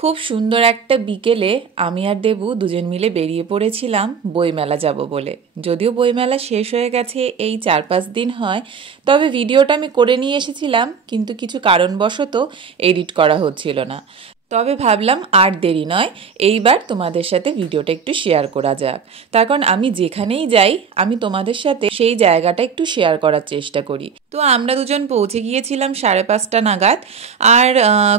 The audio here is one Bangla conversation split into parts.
খুব সুন্দর একটা বিকেলে আমি আর দেবু দুজন মিলে বেরিয়ে পড়েছিলাম বইমেলা যাব বলে। যদিও বইমেলা শেষ হয়ে গেছে এই 4-5 দিন হয়, তবে ভিডিওটা আমি করে নিয়ে এসেছিলাম, কিন্তু কিছু কারণবশত এডিট করা হচ্ছিল না। তবে ভাবলাম আর দেরি নয়, এইবার তোমাদের সাথে ভিডিওটা একটু শেয়ার করা যাক। তার কারণ আমি যেখানেই যাই আমি তোমাদের সাথে সেই জায়গাটা একটু শেয়ার করার চেষ্টা করি। তো আমরা দুজন পৌঁছে গিয়েছিলাম 5:30 নাগাদ, আর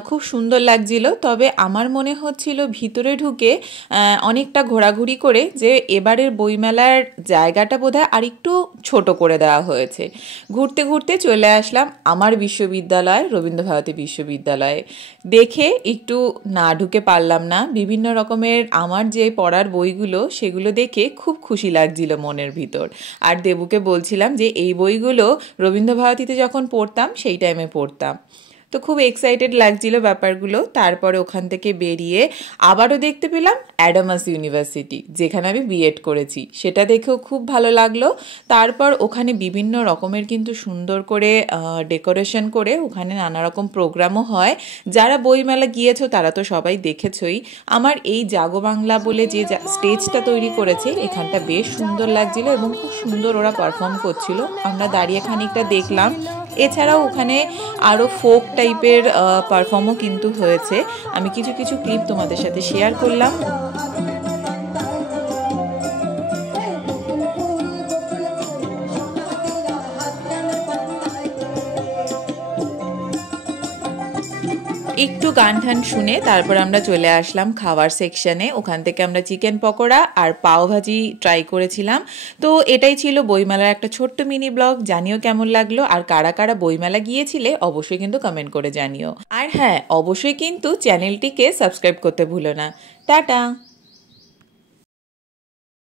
খুব সুন্দর লাগছিল। তবে আমার মনে হচ্ছিল ভিতরে ঢুকে অনেকটা ঘোরাঘুরি করে যে এবারের বইমেলার জায়গাটা বোধহয় আর একটু ছোট করে দেওয়া হয়েছে। ঘুরতে ঘুরতে চলে আসলাম আমার বিশ্ববিদ্যালয়, রবীন্দ্রভারতী বিশ্ববিদ্যালয়ে। দেখে একটু না ঢুকে পারলাম না। বিভিন্ন রকমের আমার যে পড়ার বইগুলো সেগুলো দেখে খুব খুশি লাগছিল মনের ভিতর। আর দেবুকে বলছিলাম যে এই বইগুলো রবীন্দ্রভারতীতে যখন পড়তাম সেই টাইমে পড়তাম। তো খুব এক্সাইটেড লাগছিল ব্যাপারগুলো। তারপরে ওখান থেকে বেরিয়ে আবারও দেখতে পেলাম অ্যাডামাস ইউনিভার্সিটি, যেখানে আমি বিএড করেছি, সেটা দেখেও খুব ভালো লাগলো। তারপর ওখানে বিভিন্ন রকমের কিন্তু সুন্দর করে ডেকোরেশন করে ওখানে নানা রকম প্রোগ্রামও হয়। যারা বইমেলা গিয়েছো তারা তো সবাই দেখেছই। আমার এই জাগো বাংলা বলে যে স্টেজটা তৈরি করেছে এখানটা বেশ সুন্দর লাগছিল এবং খুব সুন্দর ওরা পারফর্ম করছিল। আমরা দাঁড়িয়ে খানিকটা দেখলাম। এছাড়াও ওখানে আরও ফোক টাইপের পারফর্মও কিন্তু হয়েছে। আমি কিছু কিছু ক্লিপ তোমাদের সাথে শেয়ার করলাম। একটু গান টান শুনে তারপর আমরা চলে আসলাম খাবার সেকশনে। ওখান থেকে আমরা চিকেন পকোড়া আর পাওভাজি ট্রাই করেছিলাম। তো এটাই ছিল বইমেলার একটা ছোট্ট মিনি ব্লগ। জানিও কেমন লাগলো, আর কারা কারা বইমেলা গিয়েছিলে অবশ্যই কিন্তু কমেন্ট করে জানিও। আর হ্যাঁ, অবশ্যই কিন্তু চ্যানেলটিকে সাবস্ক্রাইব করতে ভুলো না। টাটা।